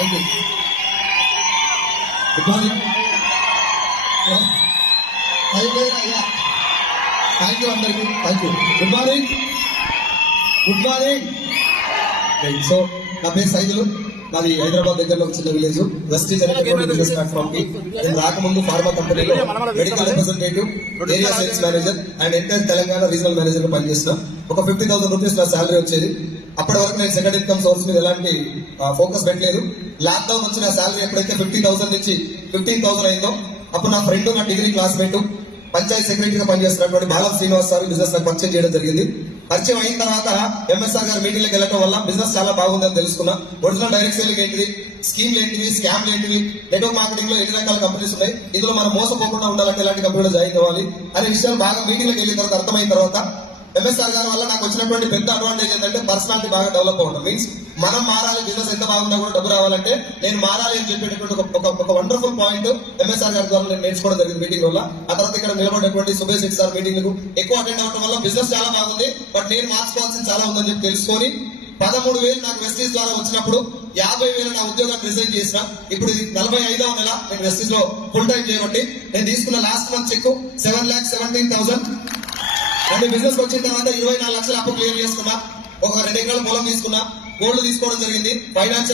Thank you. Good morning. Thank you అందరికీ. Thank you. Good morning. Good morning. So నా పేరు సైదులు. నాది హైదరాబాద్ దగ్గరలో ఒక చిన్న విలేజ్. వెస్టీజ్ అనేటువంటి బిజినెస్ ప్లాట్ఫామ్ కి నేను రాకముందు ఫార్మా కంపెనీలో medical representative, area sales manager and entire Telangana regional manager గా పనిచేసిన. ఒక 50,000 రూపీస్ నా శాలరీ వచ్చేది. అప్పటి వరకు నేను సెకండ్ ఇన్కమ్ సోర్స్ మీద ఎలాంటి ఫోకస్ పెట్టలేదు. లాక్డౌన్ వచ్చి నా శాలరీ ఎప్పుడైతే 50,000 నుంచి 15,000 అయిందో అప్పుడు నా ఫ్రెండ్, నా డిగ్రీ క్లాస్మేట్, పంచాయత్ సెక్రటరీగా పనిచేస్తున్నటువంటి బాలం శ్రీనివాస్ సార్ బిజినెస్ నాకు పరిచయం చేయడం జరిగింది. పరిచయం అయిన తర్వాత ఎంఎస్ఆర్ గారి మీటింగ్లకు వెళ్ళడం వల్ల బిజినెస్ చాలా బాగుందని తెలుసుకున్నా. ఒరిజినల్ డైరెక్ట్ సేలింగ్ ఏంటిది, స్కీమ్లు ఏంటివి, స్కామ్లు ఏంటివి, నెట్వర్క్ మార్కెటింగ్ లో ఎన్ని రకాల కంపెనీస్ ఉన్నాయి, ఇందులో మనం మోసపోకుండా ఉండాలంటే ఎలాంటి కంపెనీలో జాయిన్ అవ్వాలి అనే విషయాలు బాగా మీటింగ్లకు వెళ్ళిన తర్వాత అర్థమైన తర్వాత ఎంఎస్ఆర్ గారి వల్ల నాకు వచ్చినటువంటి పెద్ద అడ్వాంటేజ్ ఏంటంటే పర్సనాలిటీ బాగా డెవలప్ అవ్వడం. మీన్స్ మనం మారాలి, బిజినెస్ ఎంత బాగున్నా కూడా డబ్బు రావాలంటే నేను మారాలి అని చెప్పేటటువంటి ఒక వండర్ఫుల్ పాయింట్ ఎంఎస్ఆర్ గారి ద్వారా నేను నేర్చుకోవడం జరిగింది మీటింగ్ వల్ల. ఆ తర్వాత ఇక్కడ నిలబడినటువంటి సుబేష్ సార్ మీటింగ్లకు ఎక్కువ అటెండ్ అవ్వడం వల్ల బిజినెస్ చాలా బాగుంది, బట్ నేను మార్చుకోవాల్సింది చాలా ఉందని చెప్పి తెలుసుకొని 13,000 నాకు వెస్టీజ్ ద్వారా వచ్చినప్పుడు 50,000 నా ఉద్యోగాన్ని రిజైన్ చేసిన. ఇప్పుడు ఇది 45వ నెల నేను వెస్టీజ్ లో ఫుల్ టైం చేయబట్టి నేను తీసుకున్న లాస్ట్ మంత్ చెక్ 7,17,000. రెండు బిజినెస్ వచ్చిన తర్వాత 24 లక్షల అప్పు క్లియర్ చేసుకున్నా. ఒక 2 ఎకరాల పొలం తీసుకున్నా, గోల్డ్ తీసుకోవడం జరిగింది. ఫైనాన్షియల్